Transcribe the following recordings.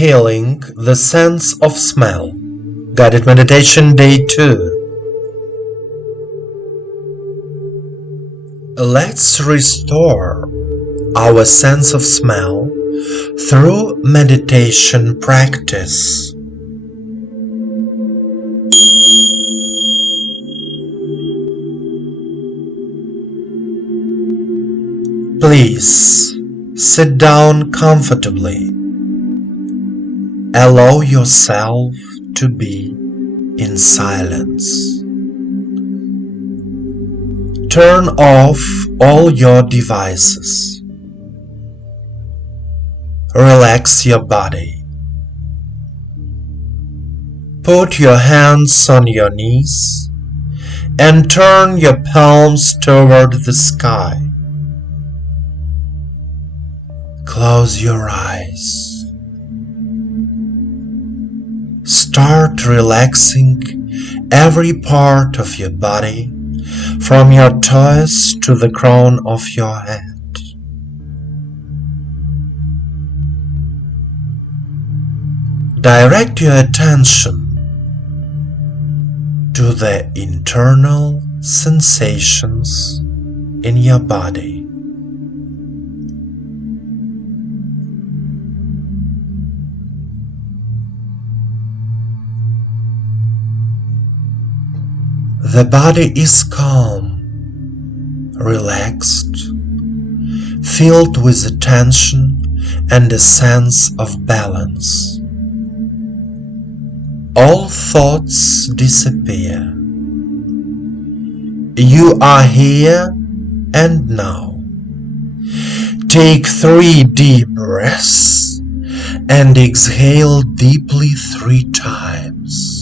Healing the sense of smell. Guided meditation day 2. Let's restore our sense of smell through meditation practice. Please sit down comfortably. Allow yourself to be in silence. Turn off all your devices. Relax your body. Put your hands on your knees and turn your palms toward the sky. Close your eyes. Start relaxing every part of your body, from your toes to the crown of your head. Direct your attention to the internal sensations in your body. The body is calm, relaxed, filled with attention and a sense of balance. All thoughts disappear. You are here and now. Take 3 deep breaths and exhale deeply 3 times.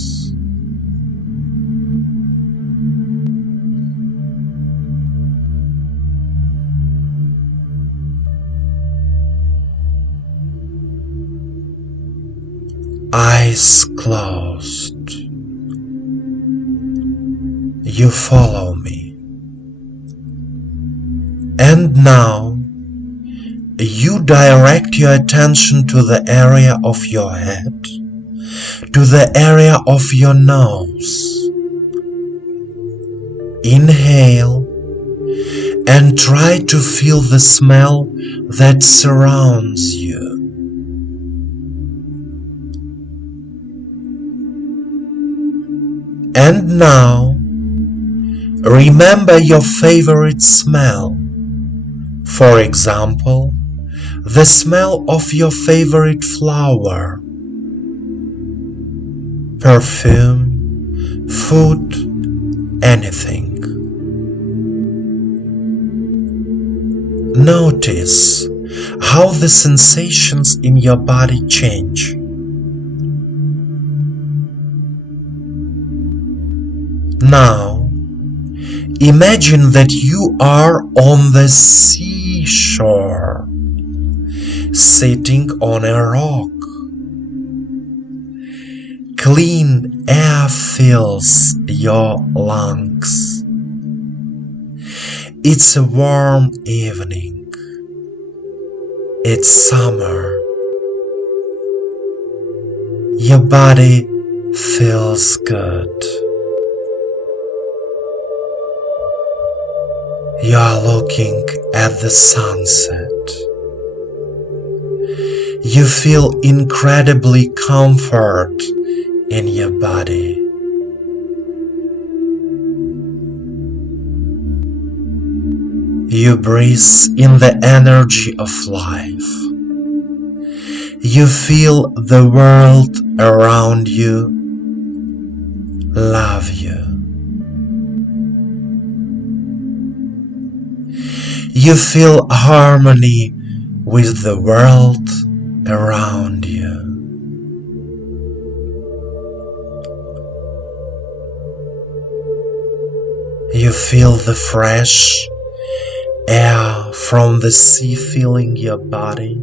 Eyes closed. You follow me. And now you direct your attention to the area of your head, to the area of your nose. Inhale and try to feel the smell that surrounds you. And now, remember your favorite smell. For example, the smell of your favorite flower, perfume, food, anything. Notice how the sensations in your body change. Now, imagine that you are on the seashore, sitting on a rock. Clean air fills your lungs. It's a warm evening. It's summer. Your body feels good. You are looking at the sunset. You feel incredibly comfort in your body. You breathe in the energy of life. You feel the world around you love you. You feel harmony with the world around you. You feel the fresh air from the sea filling your body,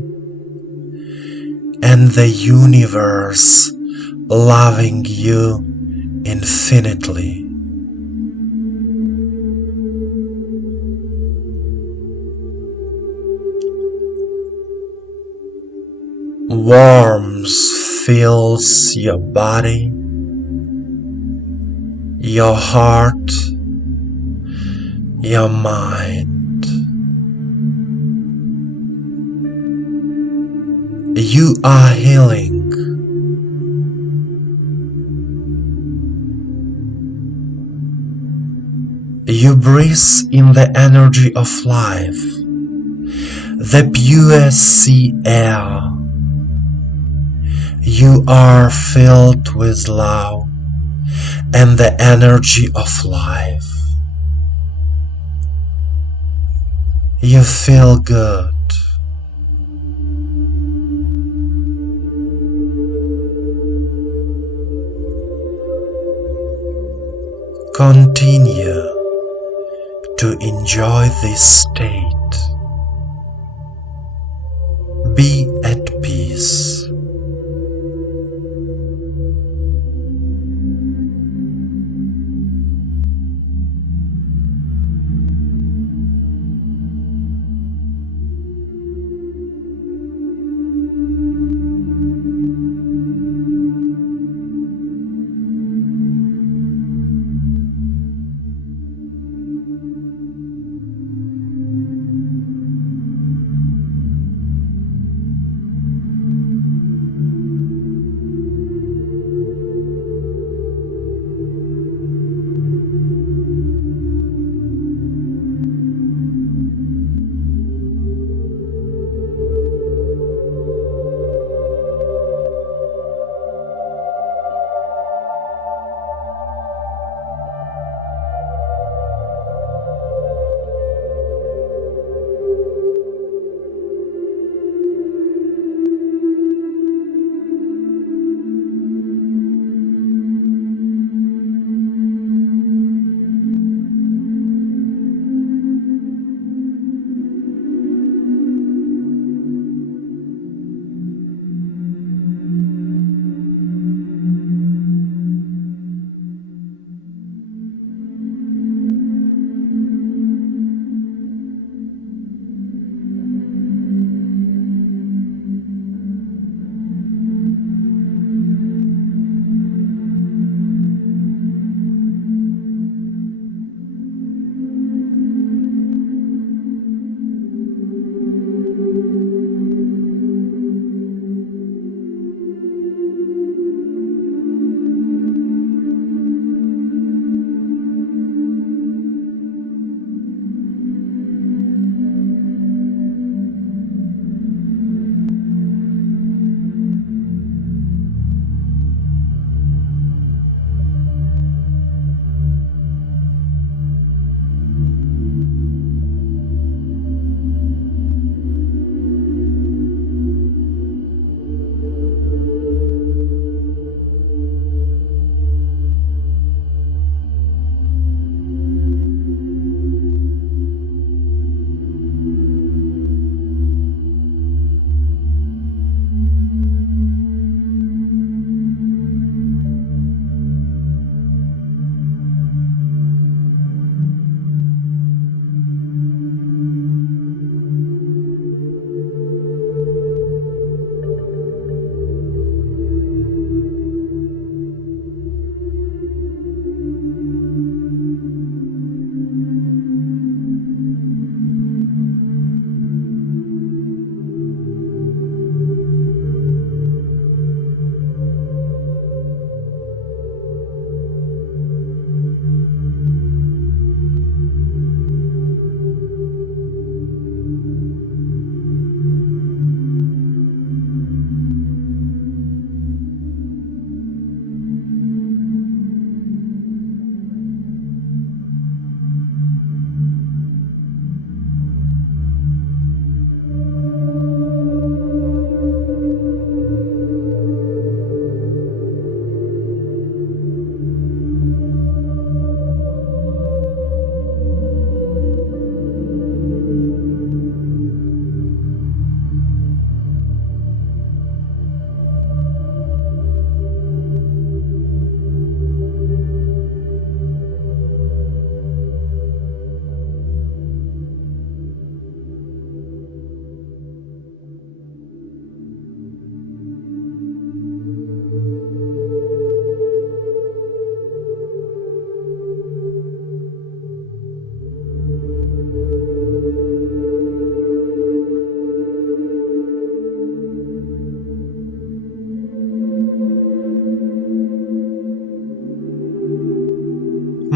and the universe loving you infinitely. Warmth fills your body, your heart, your mind. You are healing. You breathe in the energy of life, the pure sea air. You are filled with love and the energy of life. You feel good. Continue to enjoy this state. Be at peace.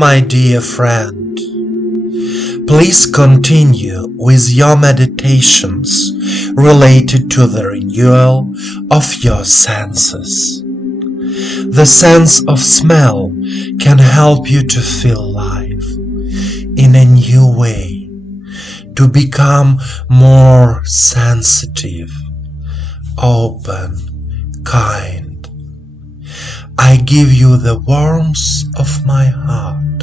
My dear friend, please continue with your meditations related to the renewal of your senses. The sense of smell can help you to feel life in a new way, to become more sensitive, open, kind. I give you the warmth of my heart